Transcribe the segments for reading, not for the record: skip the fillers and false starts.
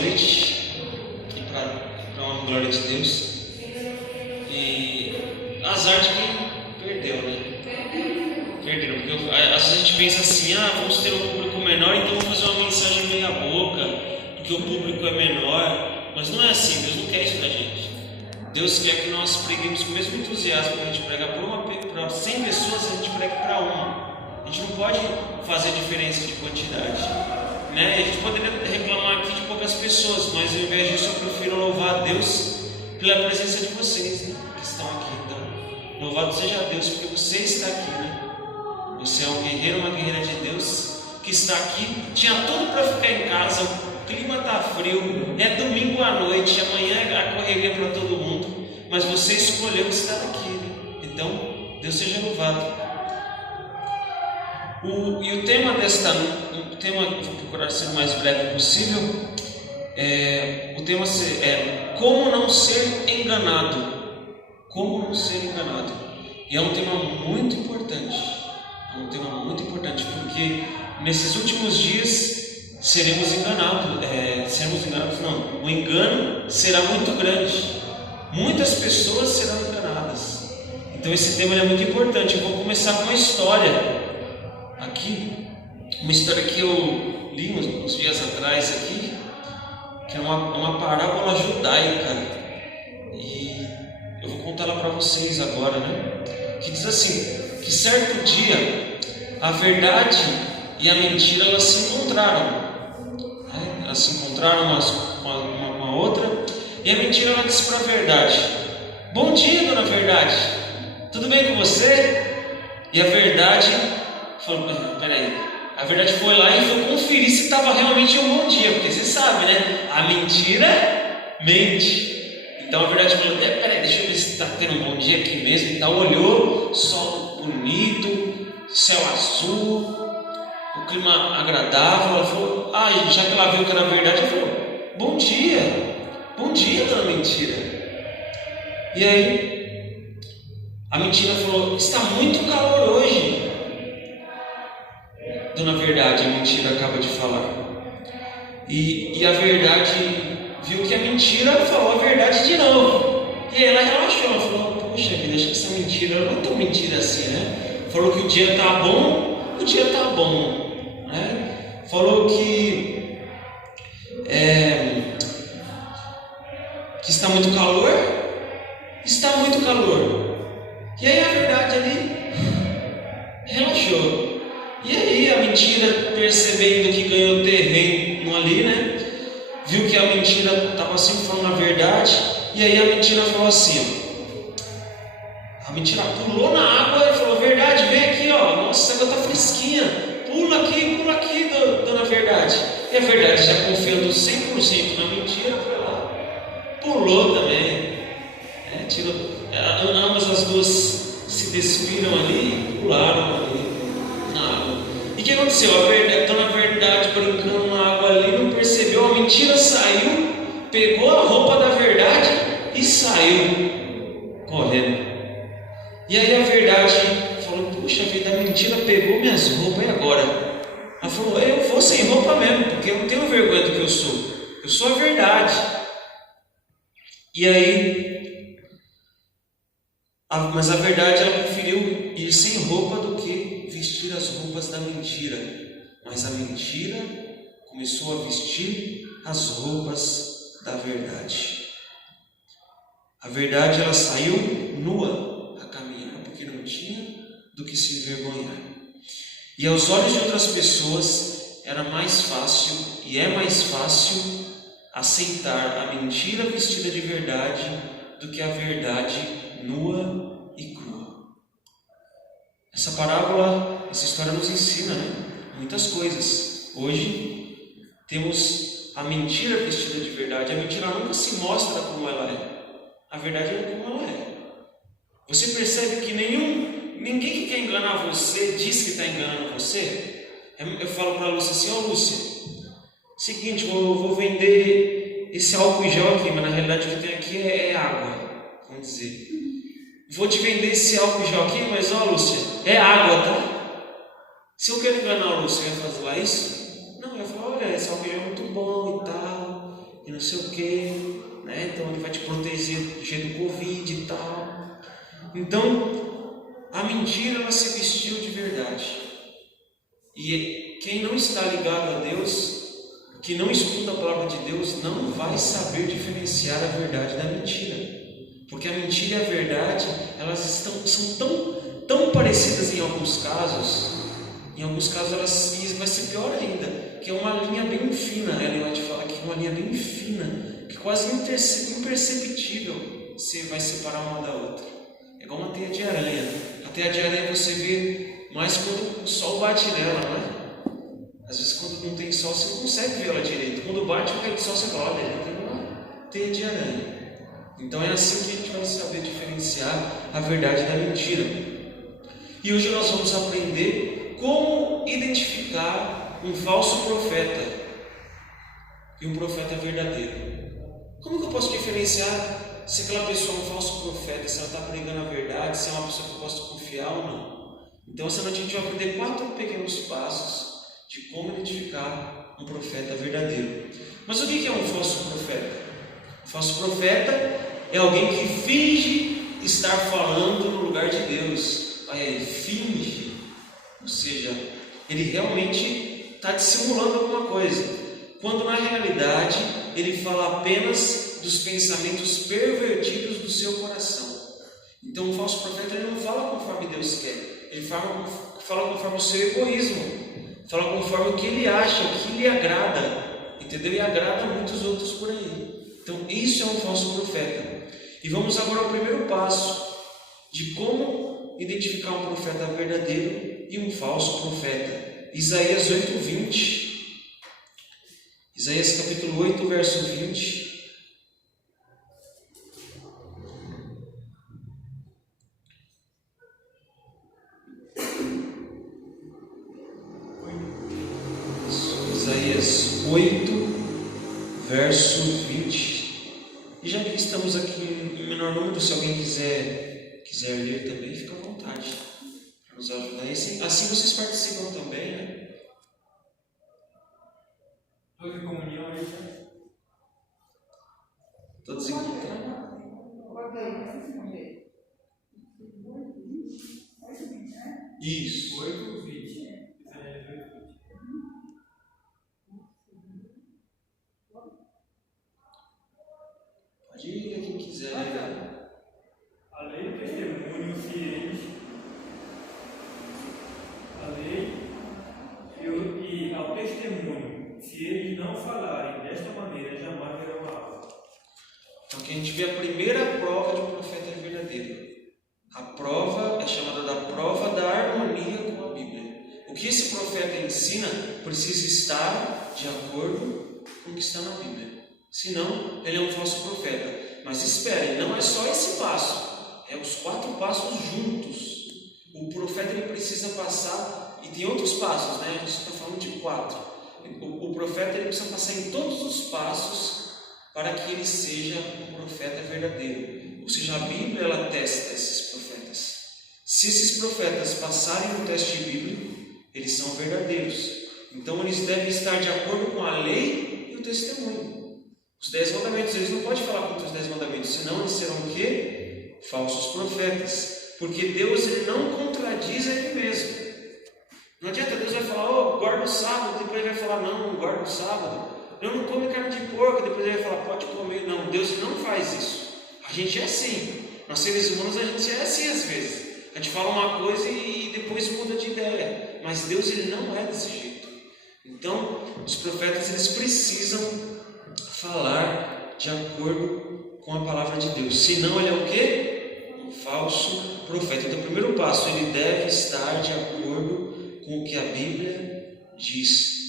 noite e para uma glória de Deus. E azar de quem perdeu, né? Perderam, porque às vezes a gente pensa assim: vamos ter um público menor, então vamos fazer uma mensagem meia boca, porque o público é menor. Mas não é assim, Deus não quer isso da gente. Deus quer que nós preguemos com o mesmo entusiasmo que a gente prega para 100 pessoas, a gente prega para uma. A gente não pode fazer diferença de quantidade, né? A gente poderia reclamar aqui de poucas pessoas, mas ao invés disso eu prefiro louvar a Deus pela presença de vocês, né, que estão aqui. Então, louvado seja Deus porque você está aqui, né? Você é um guerreiro, uma guerreira de Deus que está aqui. Tinha tudo para ficar em casa, o clima está frio, é domingo à noite, amanhã é a correria para todo mundo, mas você escolheu estar aqui, né? Então, Deus seja louvado. E o tema vou procurar ser o mais breve possível. O tema é como não ser enganado. Como não ser enganado. E é um tema muito importante. Porque nesses últimos dias seremos enganados. O engano será muito grande. Muitas pessoas serão enganadas. Então esse tema é muito importante. Eu vou começar com uma história. Aqui, uma história que eu li uns dias atrás aqui, que é uma parábola judaica, e eu vou contar ela para vocês agora, né? Que diz assim, que certo dia a verdade e a mentira elas se encontraram, né? Elas se encontraram uma com a outra, e a mentira ela disse para a verdade: bom dia, dona Verdade, tudo bem com você? E a verdade falou: peraí, a verdade foi lá e foi conferir se estava realmente um bom dia, porque você sabe, né? A mentira mente. Então a verdade falou: peraí, deixa eu ver se está tendo um bom dia aqui mesmo e tal. Olhou, sol bonito, céu azul, o clima agradável. Ela falou: já que ela viu que era verdade, ela falou: bom dia, dona Mentira. E aí a mentira falou: está muito calor hoje. Dona Verdade, a mentira acaba de falar. E a verdade viu que a mentira falou a verdade de novo. E aí ela relaxou, ela falou: puxa vida, acho que essa mentira não é tão mentira assim, né? Falou que o dia tá bom, né? Falou que está muito calor, E aí a verdade ali relaxou. E aí a mentira, percebendo que ganhou terreno ali, né? Viu que a mentira estava sempre falando a verdade. E aí a mentira falou assim, a mentira pulou na água e falou: verdade, vem aqui, ó. Nossa, essa água tá fresquinha. Pula aqui, dona Verdade. E a verdade, já confiando 100% na mentira, foi lá. Pulou também. Ambas as duas se despiram ali e pularam ali na água. E o que aconteceu? A dona Verdade, brincando na água ali, não percebeu, a mentira saiu, pegou a roupa da verdade e saiu correndo. E aí a verdade falou: puxa vida, a mentira pegou minhas roupas, e agora? Ela falou: eu vou sem roupa mesmo, porque eu não tenho vergonha do que eu sou a verdade. E aí, mas a verdade, ela preferiu ir sem roupa do que vestir as roupas da mentira. Mas a mentira começou a vestir as roupas da verdade. A verdade, ela saiu nua a caminhar, porque não tinha do que se envergonhar. E aos olhos de outras pessoas era mais fácil, e é mais fácil, aceitar a mentira vestida de verdade do que a verdade nua e crua. Essa parábola, essa história nos ensina, né, muitas coisas. Hoje temos a mentira vestida de verdade. A mentira nunca se mostra como ela é. A verdade é como ela é. Você percebe que ninguém que quer enganar você diz que está enganando você? Eu falo para a Lúcia assim: ó, Lúcia, seguinte, eu vou vender esse álcool em gel aqui, mas na realidade o que tem aqui é água, vamos dizer. Vou te vender esse álcool em gel aqui, mas ó, Lúcia, é água, tá? Se eu quero enganar a Lúcia, eu ia fazer lá isso? Não, eu ia falar: olha, esse álcool em gel é muito bom e tal, não sei o quê, né? Então ele vai te proteger do Covid e tal. Então, a mentira ela se vestiu de verdade. E quem não está ligado a Deus, que não escuta a palavra de Deus, não vai saber diferenciar a verdade da mentira. Porque a mentira e a verdade, elas são tão parecidas em alguns casos elas vai ser pior ainda, que é uma linha bem fina. Ellen White fala que é uma linha bem fina, que quase imperceptível você vai separar uma da outra. É igual uma teia de aranha. A teia de aranha você vê mais quando o sol bate nela, não é? Às vezes quando não tem sol você não consegue ver ela direito. Quando bate o raio de sol você fala, olha, tem uma teia de aranha. Então é assim que a gente vai saber diferenciar a verdade da mentira. E hoje nós vamos aprender como identificar um falso profeta e um profeta verdadeiro. Como que eu posso diferenciar se aquela pessoa é um falso profeta, se ela está pregando a verdade, se é uma pessoa que eu posso confiar ou não? Então essa noite a gente vai aprender 4 pequenos passos de como identificar um profeta verdadeiro. Mas o que é um falso profeta? Um falso profeta é alguém que finge estar falando no lugar de Deus. Ele finge. Ou seja, ele realmente está dissimulando alguma coisa, quando na realidade ele fala apenas dos pensamentos pervertidos do seu coração. Então o falso profeta ele não fala conforme Deus quer, ele fala conforme o seu egoísmo, fala conforme o que ele acha, o que lhe agrada, entendeu? E agrada muitos outros por aí. Então isso é um falso profeta. E vamos agora ao primeiro passo de como identificar um profeta verdadeiro e um falso profeta. Isaías 8:20. Isaías capítulo 8, verso 20. Isaías 8, verso 20. E já que estamos aqui em menor número, se alguém quiser ler também, fica à vontade para nos ajudar. E assim vocês participam também, né? Todos em comunhão, Todos em comunhão. Isso. 8:20. Pode ir quem quiser. A lei do testemunho, se eles. A lei e ao testemunho, se eles não falarem desta maneira, jamais verão a alva. Então aqui a gente vê a primeira prova de um profeta verdadeiro. A prova é chamada da prova da harmonia com a Bíblia. O que esse profeta ensina precisa estar de acordo com o que está na Bíblia. Senão, ele é um falso profeta. Mas espere, não é só esse passo. É os 4 passos juntos. O profeta ele precisa passar, e tem outros passos, né? A gente está falando de 4. O profeta ele precisa passar em todos os passos para que ele seja um profeta verdadeiro. Ou seja, a Bíblia ela testa esses profetas. Se esses profetas passarem no teste bíblico, eles são verdadeiros. Então eles devem estar de acordo com a lei e o testemunho. Os 10 mandamentos, eles não podem falar contra os 10 mandamentos, senão eles serão o quê? Falsos profetas. Porque Deus ele não contradiz a Ele mesmo. Não adianta Deus vai falar, guarda o sábado, depois ele vai falar, não guarda o sábado. Não come carne de porco, depois ele vai falar, pode comer. Não, Deus não faz isso. A gente é assim. Nós seres humanos a gente é assim às vezes. A gente fala uma coisa e depois muda de ideia. Mas Deus ele não é desse jeito. Então, os profetas eles precisam falar de acordo com a palavra de Deus. Senão ele é o quê? Um falso profeta. Então, o primeiro passo, ele deve estar de acordo com o que a Bíblia diz.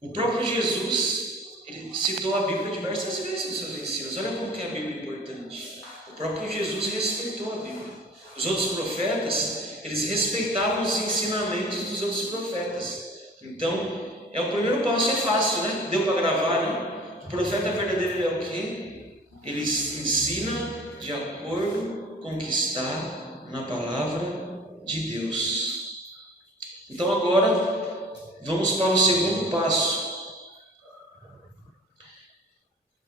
O próprio Jesus, ele citou a Bíblia diversas vezes nos seus ensinos. Olha como que a Bíblia é importante. O próprio Jesus respeitou a Bíblia. Os outros profetas, eles respeitavam os ensinamentos dos outros profetas. Então, o primeiro passo é fácil, né? Deu para gravar, né? O profeta verdadeiro é o quê? Ele ensina de acordo com o que está na palavra de Deus. Então agora vamos para o segundo passo.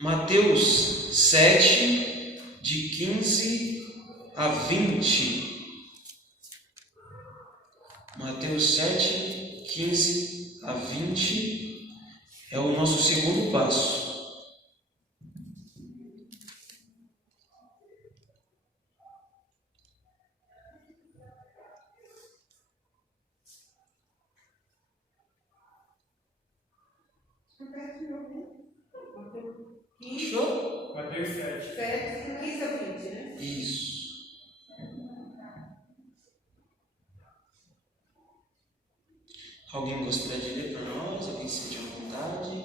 Mateus 7, de 15 a 20. Mateus 7, 15 a 20 é o nosso segundo passo. Fechou? Mateus 7. 7, 15 a 20, né? Isso. Alguém gostaria de ler para nós? Alguém se sente à vontade?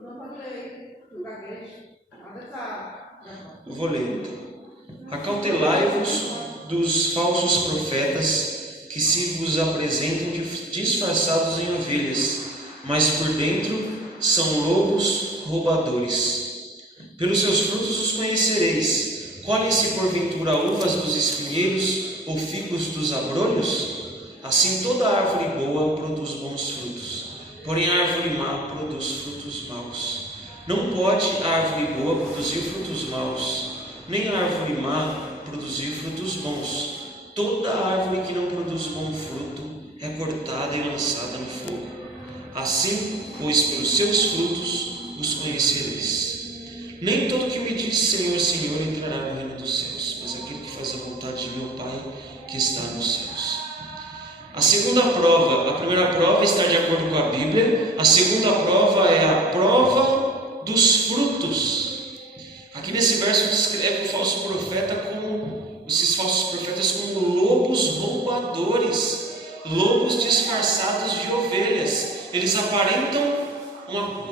Não pode ler, do gaguejo. Nada tá. Eu vou ler então. Acautelai-vos dos falsos profetas que se vos apresentam disfarçados em ovelhas, mas por dentro são lobos roubadores. Pelos seus frutos os conhecereis. Colhem-se porventura uvas dos espinheiros ou figos dos abrolhos? Assim toda árvore boa produz bons frutos, porém a árvore má produz frutos maus. Não pode a árvore boa produzir frutos maus, nem a árvore má produzir frutos bons. Toda árvore que não produz bom fruto é cortada e lançada no fogo. Assim, pois, pelos seus frutos os conhecereis. Nem todo que me diz Senhor, Senhor entrará no reino dos céus, mas aquele que faz a vontade de meu Pai que está nos céus. A segunda prova, a primeira prova está de acordo com a Bíblia, a segunda prova é a prova dos frutos. Aqui nesse verso descreve o falso profeta como, esses falsos profetas como lobos roubadores, lobos disfarçados de ovelhas. Eles aparentam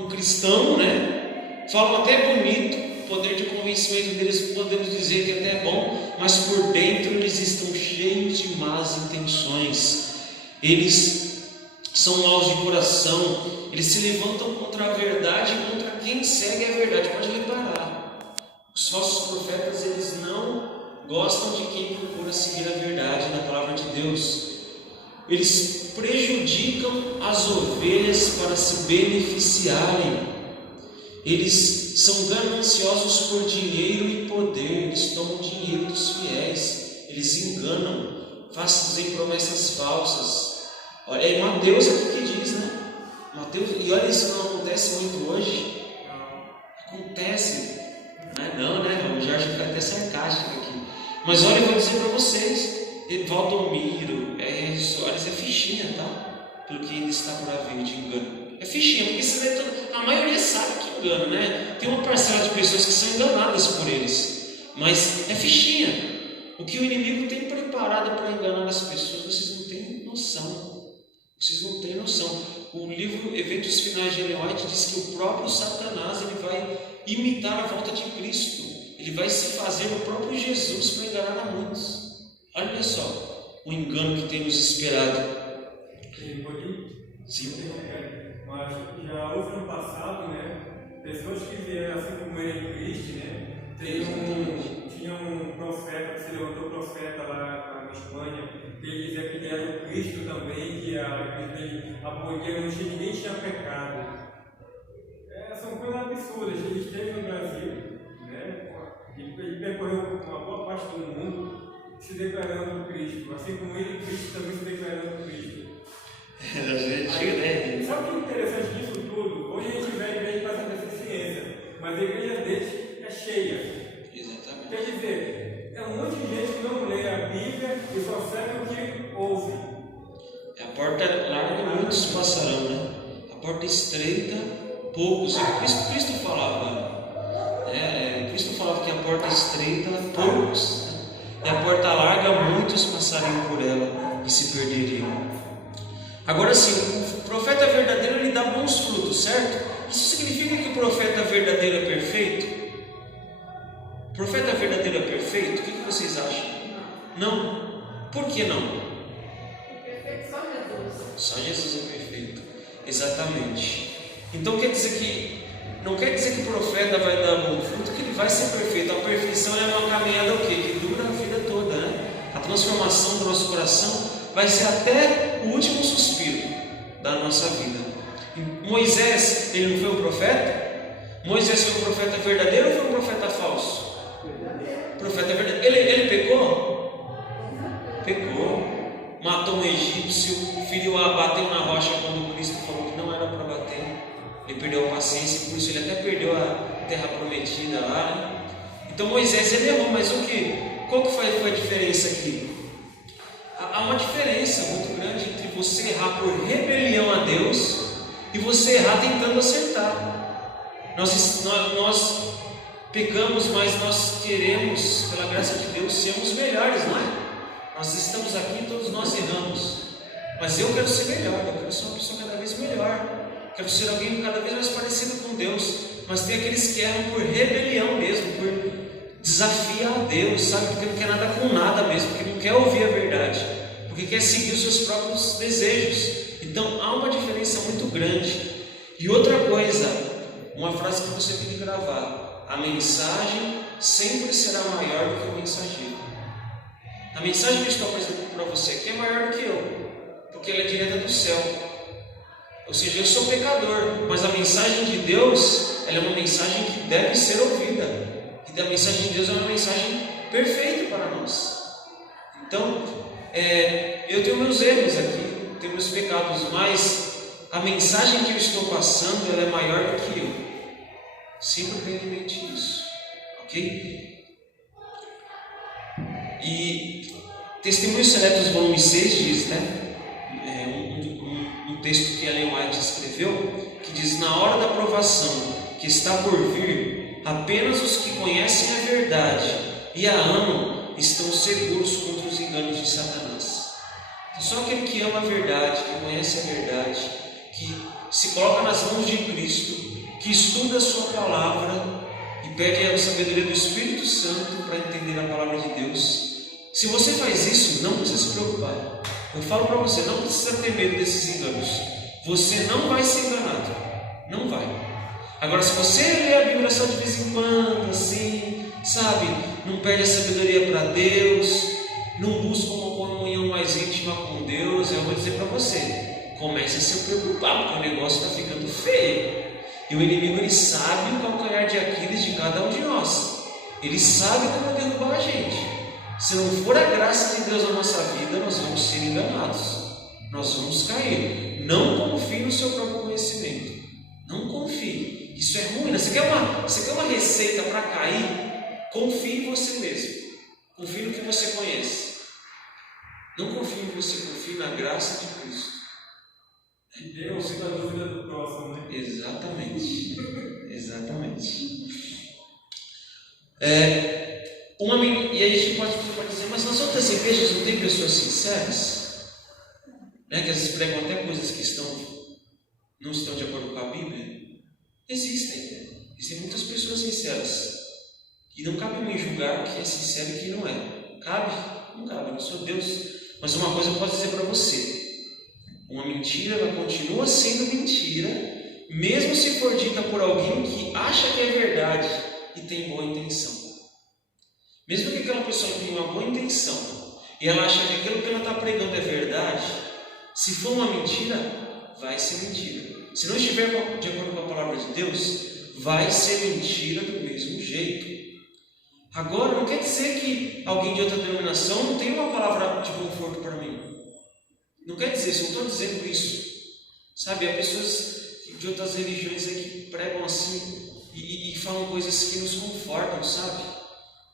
um cristão, né? Falam até bonito, o poder de convencimento deles podemos dizer que até é bom, mas por dentro eles estão cheios de más intenções. Eles são maus de coração, eles se levantam contra a verdade e contra quem segue a verdade. Pode reparar, os falsos profetas eles não gostam de quem procura seguir a verdade na palavra de Deus. Eles prejudicam as ovelhas para se beneficiarem. Eles são gananciosos por dinheiro e poder, eles tomam dinheiro dos fiéis, eles enganam, fazem promessas falsas. Olha, é Mateus aqui que diz, né? Mateus, e olha, isso não acontece muito hoje. Acontece, não, né? O Jorge fica até sarcástico aqui. Mas olha, eu vou dizer para vocês, Valdomiro, olha, é fichinha, tá? Pelo que ainda está por haver de engano. É fichinha, porque você vai a maioria sabe que engana, né? Tem uma parcela de pessoas que são enganadas por eles, mas é fichinha. O que o inimigo tem preparado para enganar as pessoas, vocês não têm noção. Vocês não têm noção. O livro Eventos Finais de Ellen White diz que o próprio Satanás ele vai imitar a volta de Cristo. Ele vai se fazer o próprio Jesus para enganar a muitos. Olha só o engano que temos esperado. Sim. Mas já houve no passado, né, pessoas que vieram assim como ele em Cristo, né, tinha um profeta que se levantou profeta lá na Espanha, que ele dizia que ele era o Cristo também, que a igreja dele apoiava, ninguém tinha pecado. São coisas absurdas. Ele esteve no Brasil, né, ele percorreu uma boa parte do mundo se declarando Cristo, assim como ele, Cristo, também se declarando Cristo. Sabe o que é interessante disso tudo? Hoje a gente vê a igreja passando essa ciência, mas a igreja deles é cheia. Exatamente. Quer dizer, é um monte de gente que não lê a Bíblia e só segue o que ouve. A porta larga, muitos passarão, né? A porta estreita, poucos. Cristo falava, Cristo falava que a porta estreita, poucos. Né? E a porta larga, muitos passariam por ela e se perderiam. Agora sim, o profeta verdadeiro ele dá bons frutos, certo? Isso significa que o profeta verdadeiro é perfeito? O profeta verdadeiro é perfeito? O que vocês acham? Não. Por que não? Perfeito só Jesus. Só Jesus é perfeito. Exatamente. Então quer dizer que não quer dizer que o profeta vai dar bom fruto, que ele vai ser perfeito. A perfeição é uma caminhada o quê? Que dura a vida toda, né? A transformação do nosso coração vai ser até o último suspiro da nossa vida. Moisés, ele não foi um profeta? Moisés foi um profeta verdadeiro ou foi um profeta falso? Profeta verdadeiro. Ele pecou? Pecou. Matou um egípcio, feriu a bateu na rocha quando Cristo falou que não era para bater. Ele perdeu a paciência, por isso ele até perdeu a terra prometida lá, né? Então Moisés, ele errou, mas o que? Qual que foi a diferença aqui? Há uma diferença muito grande entre você errar por rebelião a Deus e você errar tentando acertar. Nós pecamos, mas nós queremos, pela graça de Deus, sermos melhores, não é? Nós estamos aqui e todos nós erramos, mas eu quero ser melhor, eu quero ser uma pessoa cada vez melhor, quero ser alguém cada vez mais parecido com Deus. Mas tem aqueles que erram por rebelião mesmo, por desafiar a Deus, sabe? Porque não quer nada com nada mesmo, porque não quer ouvir a verdade, porque quer seguir os seus próprios desejos. Então há uma diferença muito grande. E outra coisa, uma frase que você tem que gravar: a mensagem sempre será maior do que o mensageiro. A mensagem que eu estou apresentando para você aqui é maior do que eu, porque ela é direta do céu. Ou seja, eu sou pecador, mas a mensagem de Deus, ela é uma mensagem que deve ser ouvida. E a mensagem de Deus é uma mensagem perfeita para nós. Então, eu tenho meus erros aqui, tenho meus pecados, mas a mensagem que eu estou passando, ela é maior do que eu. Sempre tenha em mente isso, ok? E Testemunhos Seletos, volume 6 diz, né? Um texto que Ellen White escreveu, que diz: na hora da provação que está por vir, apenas os que conhecem a verdade e a amam estão seguros contra os enganos de Satanás. Então, só aquele que ama a verdade, que conhece a verdade, que se coloca nas mãos de Cristo, que estuda a sua palavra e pede a sabedoria do Espírito Santo para entender a palavra de Deus. Se você faz isso, não precisa se preocupar. Eu falo para você, não precisa ter medo desses enganos. Você não vai ser enganado. Não vai. Agora, se você lê a Bíblia só de vez em quando, assim, sabe, não perde a sabedoria para Deus, não busca uma comunhão mais íntima com Deus, eu vou dizer para você, comece a se preocupar, porque o negócio está ficando feio. E o inimigo, ele sabe o calcanhar de Aquiles de cada um de nós. Ele sabe como derrubar a gente. Se não for a graça de Deus na nossa vida, nós vamos ser enganados, nós vamos cair. Não confie no seu próprio conhecimento, não confie, isso é ruim. Você quer uma receita para cair? Confie em você mesmo, confie no que você conhece, não confie em você, confie na graça de Cristo. E Deus fica a dúvida do próximo, né? Exatamente, exatamente. E aí a gente pode dizer, mas nas outras igrejas não tem pessoas sinceras? Né? Que às vezes pregam até coisas que não estão de acordo com a Bíblia. Existem muitas pessoas sinceras. E não cabe a mim julgar que é sincero e que não é. Cabe? Não cabe, eu não sou Deus. Mas uma coisa eu posso dizer para você: uma mentira, ela continua sendo mentira, mesmo se for dita por alguém que acha que é verdade e tem boa intenção. Mesmo que aquela pessoa tenha uma boa intenção e ela acha que aquilo que ela está pregando é verdade, se for uma mentira, vai ser mentira. Se não estiver de acordo com a palavra de Deus, vai ser mentira do mesmo jeito. Agora, não quer dizer que alguém de outra denominação não tem uma palavra de conforto para mim. Não quer dizer isso, eu não estou dizendo isso. Sabe, há pessoas de outras religiões aí que pregam assim e falam coisas que nos confortam, sabe?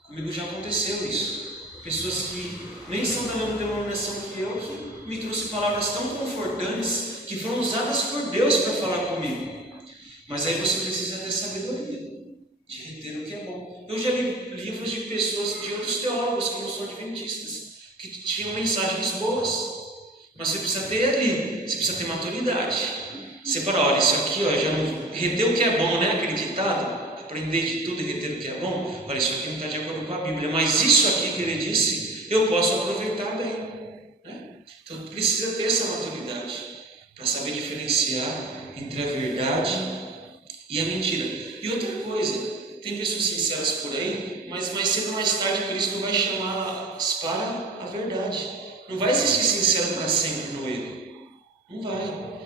Comigo já aconteceu isso. Pessoas que nem são da mesma denominação que eu, que me trouxeram palavras tão confortantes que foram usadas por Deus para falar comigo. Mas aí você precisa ter sabedoria de reter o que é bom. Eu já li livros de pessoas, de outros teólogos que não são adventistas, que tinham mensagens boas. Mas você precisa ter ali, você precisa ter maturidade. Separar, olha, isso aqui, ó, já não reter o que é bom, né? Aquele ditado. Aprender de tudo e reter o que é bom. Olha, isso aqui não está de acordo com a Bíblia, mas isso aqui que ele disse, eu posso aproveitar bem, né? Então precisa ter essa maturidade para saber diferenciar entre a verdade e a mentira. E outra coisa, tem pessoas sinceras por aí, mas mais cedo ou mais tarde Cristo vai chamá-las para a verdade. Não vai existir sincero para sempre no erro, não vai.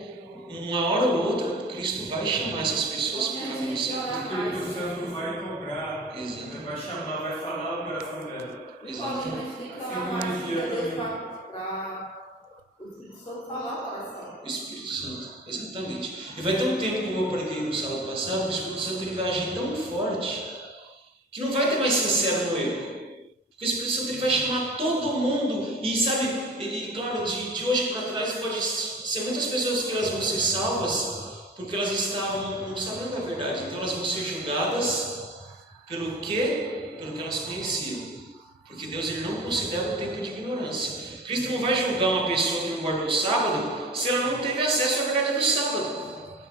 uma hora ou outra, Cristo vai chamar essas pessoas para o caminho certo. O Espírito Santo vai cobrar, Exato. vai chamar, vai falar o coração dela. Exato. O Espírito Santo falar o coração. O Espírito Santo, exatamente. E vai ter um tempo, como eu preguei no sábado passado, que o Espírito Santo ele vai agir tão forte que não vai ter mais sincero no erro. Porque o Espírito Santo ele vai chamar todo mundo. E sabe, claro, de hoje para trás pode ser muitas pessoas que elas vão ser salvas porque elas estavam não sabendo a verdade. Então elas vão ser julgadas pelo que elas conheciam. Porque Deus ele não considera um tempo de ignorância. Cristo não vai julgar uma pessoa que não guardou o sábado se ela não teve acesso à verdade do sábado.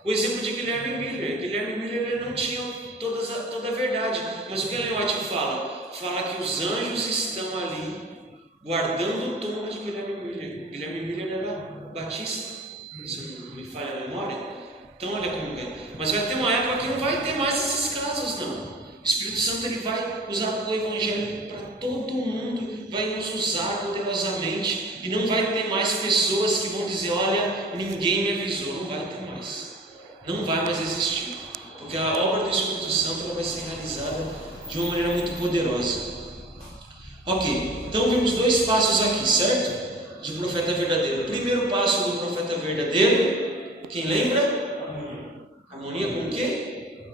O exemplo de Guilherme Miller. Guilherme Miller ele não tinha toda a verdade. Mas o que Ellen White fala? Fala que os anjos estão ali guardando o túmulo de Guilherme Miller. Guilherme Miller era batista, se não me falha a memória. Então olha como é. Mas vai ter uma época que não vai ter mais esses casos não. O Espírito Santo ele vai usar o Evangelho para todo mundo, vai nos usar poderosamente e não vai ter mais pessoas que vão dizer, olha, ninguém me avisou. Não vai ter mais. Não vai mais existir. Porque a obra do Espírito Santo ela vai ser realizada de uma maneira muito poderosa. Ok, então vimos 2 passos aqui, certo? De profeta verdadeiro. O primeiro passo do profeta verdadeiro, quem lembra? Harmonia com o quê?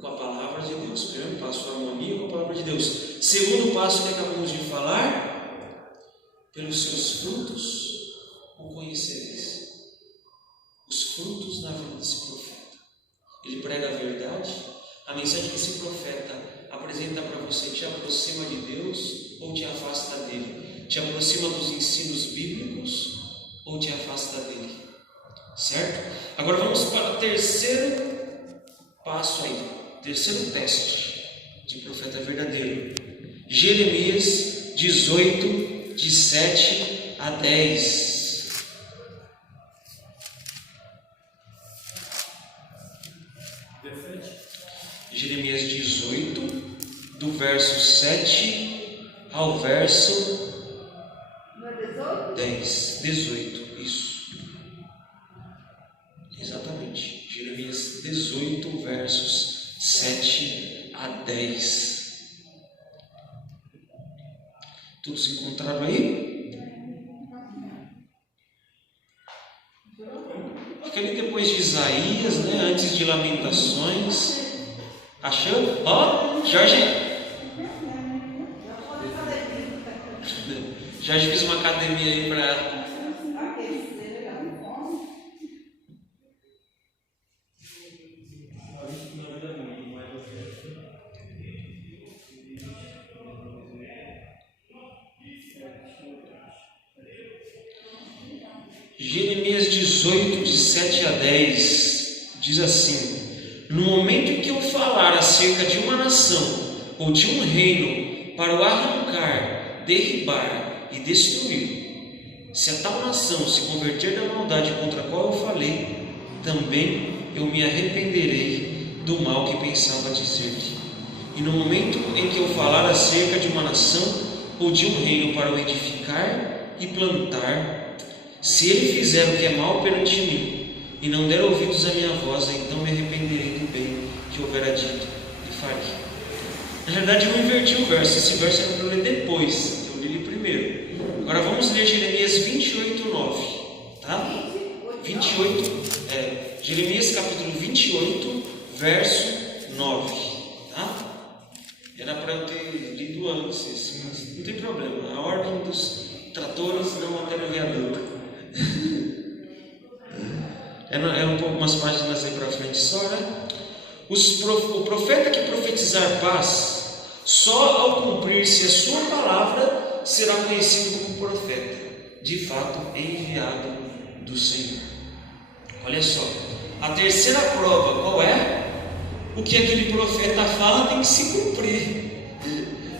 Com a palavra de Deus. Primeiro passo, harmonia com a palavra de Deus. Segundo passo que acabamos de falar, pelos seus frutos o conhecereis. Os frutos na vida desse profeta. Ele prega a verdade. A mensagem que esse profeta apresenta para você te aproxima de Deus ou te afasta dele? Te aproxima dos ensinos bíblicos ou te afasta dele? Certo? Agora vamos para o terceiro passo aí, terceiro teste de profeta verdadeiro. Jeremias 18, de 7 a 10. Jeremias 18, do verso 7 ao verso 10. 18, isso. Exatamente. Jeremias 18, versos 7 a 10. Todos encontraram aí? Fica ali depois de Isaías, né? Antes de Lamentações. Achou? Ó, Jorge. Jorge fez uma academia aí para. Jeremias 18, de 7 a 10, diz assim: no momento em que eu falar acerca de uma nação ou de um reino para o arrancar, derribar e destruir, se a tal nação se converter da maldade contra a qual eu falei, também eu me arrependerei do mal que pensava dizer-lhe. E no momento em que eu falar acerca de uma nação ou de um reino para o edificar e plantar, se ele fizer o que é mal perante mim e não der ouvidos à minha voz, então me arrependerei do bem que houvera dito e farei. Na verdade eu inverti o verso, esse verso era para ler depois, eu li ele primeiro. Agora vamos ler Jeremias 28, 9, tá? 28, Jeremias capítulo 28, verso 9, tá? Era para eu ter lido antes, mas não tem problema, a ordem dos tratores não altera o viaduto. É um pouco umas páginas aí para frente só, né? O profeta que profetizar paz, só ao cumprir-se a sua palavra, será conhecido como profeta, de fato enviado do Senhor. Olha só, a terceira prova qual é? O que aquele profeta fala tem que se cumprir,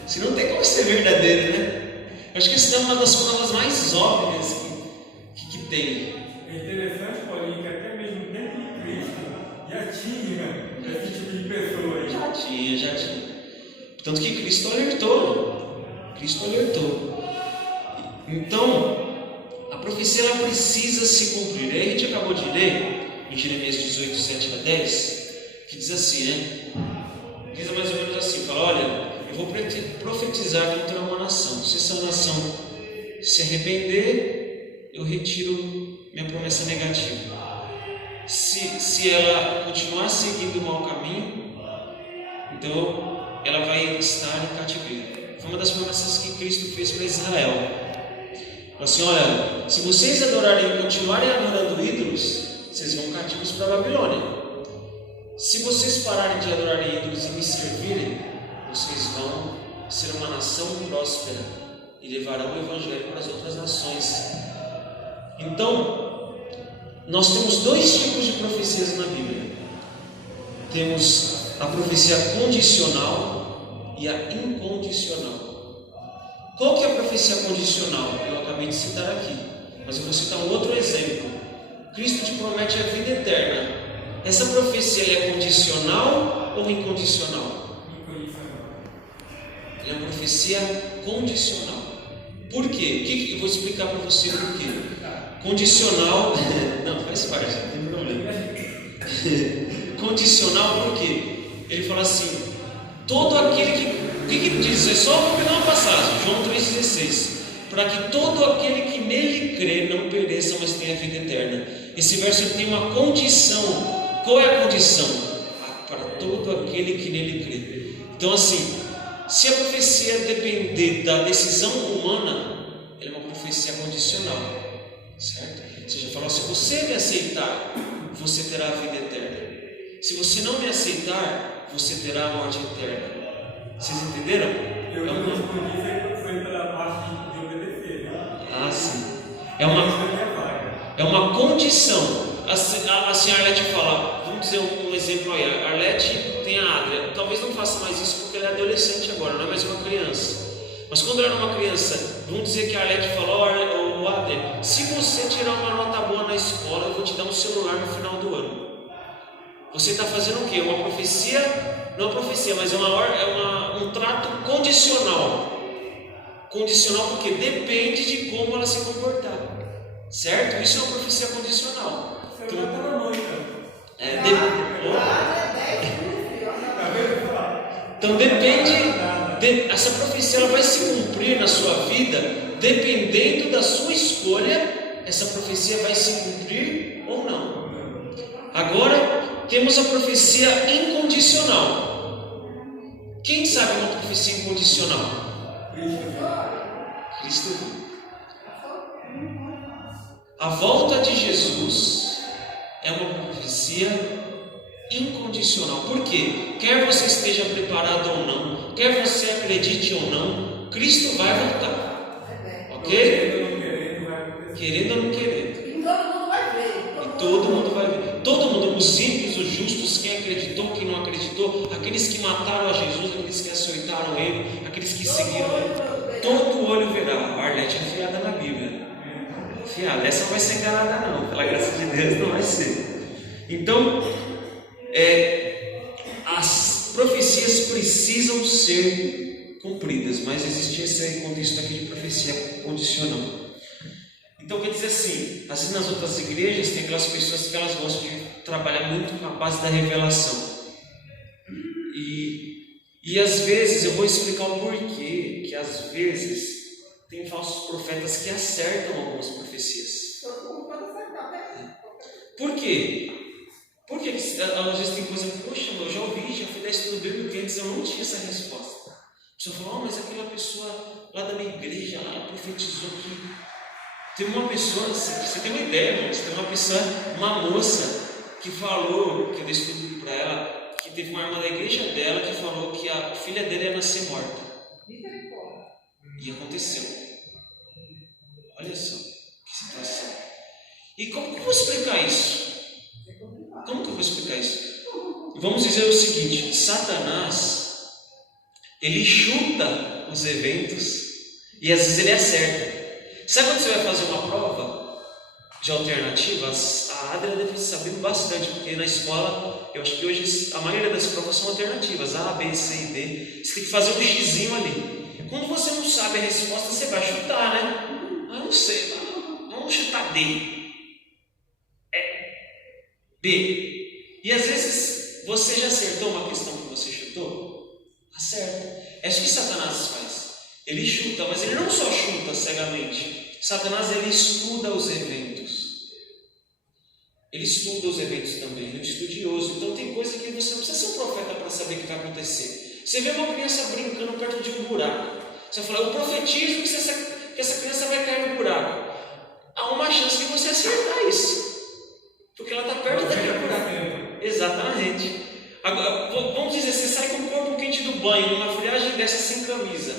senão não tem como ser verdadeiro, né? Eu acho que essa é uma das provas mais óbvias que tem. É interessante, Paulinho, que até mesmo dentro de Cristo já tinha esse tipo de pessoa aí. Já tinha. Tanto que Cristo alertou. Então, a profecia ela precisa se cumprir. Aí a gente acabou de ler em Jeremias 18, 7 a 10, que diz assim, né? Diz mais ou menos assim, fala, olha, eu vou profetizar contra uma nação. Se essa nação se arrepender, eu retiro minha promessa negativa. Se ela continuar seguindo o mau caminho, então ela vai estar em cativeiro. Foi uma das promessas que Cristo fez para Israel. Falou assim, olha, se vocês adorarem e continuarem adorando ídolos, vocês vão cativos para a Babilônia. Se vocês pararem de adorar ídolos e me servirem, vocês vão ser uma nação próspera e levarão o Evangelho para as outras nações. Então, nós temos dois tipos de profecias na Bíblia. Temos a profecia condicional e a incondicional. Qual que é a profecia condicional? Eu acabei de citar aqui, mas eu vou citar um outro exemplo. Cristo te promete a vida eterna. Essa profecia é condicional ou incondicional? É uma profecia condicional. Por quê? Eu vou explicar para você por quê. Condicional, não, faz parte, não tem problema. Condicional por quê? Ele fala assim, todo aquele que... O que ele diz? É só vou pegar uma passagem, João 3,16. Para que todo aquele que nele crê não pereça, mas tenha vida eterna. Esse verso tem uma condição. Qual é a condição? Para todo aquele que nele crê. Então assim, se a profecia depender da decisão humana, ela é uma profecia condicional, certo? Ou seja, falou, se você me aceitar, você terá a vida eterna. Se você não me aceitar, você terá a morte eterna. Vocês entenderam? Eu não respondi, foi pela parte de obedecer. Ah, sim. É uma condição. Assim a Arlete fala, vamos dizer um exemplo aí, a Arlete tem a Adria, talvez não faça mais isso porque ela é adolescente agora, não é mais uma criança. Mas quando ela era uma criança, vamos dizer que a Arlete falou, Adria, se você tirar uma nota boa na escola, eu vou te dar um celular no final do ano. Você está fazendo o quê? Uma profecia, não é uma profecia, mas um trato condicional. Condicional porque depende de como ela se comportar, certo? Isso é uma profecia condicional. Então depende, essa profecia ela vai se cumprir na sua vida dependendo da sua escolha. Essa profecia vai se cumprir ou não. Agora temos a profecia incondicional. Quem sabe uma profecia incondicional? Cristo. A volta de Jesus é uma profecia incondicional. Por quê? Quer você esteja preparado ou não, quer você acredite ou não, Cristo vai voltar. Ok? Querendo ou não querendo. E todo mundo vai ver. E todo mundo vai ver. Todo mundo, os simples, os justos, quem acreditou, quem não acreditou, aqueles que mataram a Jesus, aqueles que açoitaram ele, aqueles que seguiram ele. Todo olho verá. A Arlete é fiada na Bíblia. Fiada, essa não vai ser enganada não, pela graça de Deus não vai ser. Então, as profecias precisam ser cumpridas, mas existe esse contexto aqui de profecia condicional. Então quer dizer assim, às vezes nas outras igrejas tem aquelas pessoas que elas gostam de trabalhar muito com a base da revelação. E às vezes, eu vou explicar o porquê, que às vezes tem falsos profetas que acertam algumas profecias. Por quê? Porque às vezes tem coisa que, poxa, eu já ouvi, já fui dar estudo bíblico antes, eu não tinha essa resposta. A pessoa fala, mas aquela pessoa lá da minha igreja, lá profetizou que... Tem uma pessoa, você tem uma ideia, mas tem uma pessoa, uma moça, que falou, que eu dei estudo para ela, que teve uma irmã da igreja dela que falou que a filha dele ia nascer morta. E aconteceu. Olha só, que situação. E como que eu vou explicar isso? Como que eu vou explicar isso? Vamos dizer o seguinte, Satanás, ele chuta os eventos e às vezes ele acerta. Sabe quando você vai fazer uma prova de alternativas? A Adria deve saber bastante, porque na escola, eu acho que hoje a maioria das provas são alternativas, A, B, C e D. Você tem que fazer um xizinho ali. Quando você não sabe a resposta, você vai chutar, né? Ah, não sei, vamos D. B. E às vezes você já acertou uma questão que você chutou? Acerta. É isso que Satanás faz. Ele chuta, mas ele não só chuta cegamente. Satanás, ele estuda os eventos. Ele estuda os eventos também, ele é um estudioso. Então tem coisa que você não precisa ser um profeta para saber o que vai acontecer. Você vê uma criança brincando perto de um buraco. Você fala, eu profetizo que essa criança vai cair no buraco. Há uma chance de você acertar isso. Porque ela está perto daquele buraco. Exatamente. Agora, vamos dizer, você sai com o corpo quente do banho, numa friagem dessa sem camisa.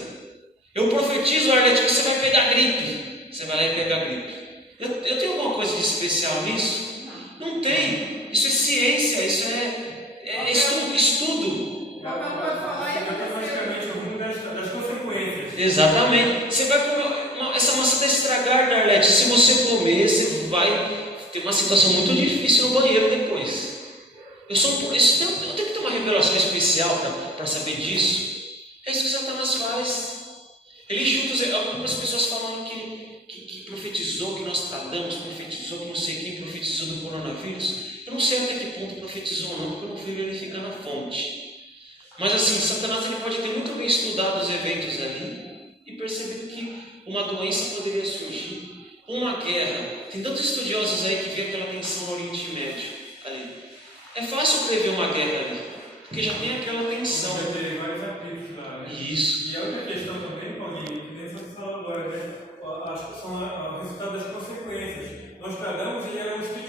Eu profetizo, Arlete, que você vai pegar gripe. Você vai lá e pegar gripe. Eu tenho alguma coisa de especial nisso? Não tem. Isso é ciência, isso é estudo. Automaticamente o rumo das consequências. Exatamente. Você vai comer essa maçã está estragada, Arlete. Se você comer, você vai ter uma situação muito difícil no banheiro depois. Eu tenho que ter uma revelação especial para saber disso. É isso que Satanás faz. Ele chuta. Algumas pessoas falam que profetizou, que Nostradamus profetizou, que não sei quem profetizou do coronavírus. Eu não sei até que ponto profetizou ou não, porque eu não fui verificar na fonte. Mas assim, Satanás ele pode ter muito bem estudado os eventos ali e percebido que uma doença poderia surgir, uma guerra. Tem tantos estudiosos aí que vê aquela tensão no Oriente Médio ali. É fácil prever uma guerra ali, porque já tem aquela tensão. Vai ter vários atritos lá, né? Isso. E a outra questão também, Paulinho, que nem você falou agora, né? São o resultado das consequências. Nostradamus, ele era um estudioso.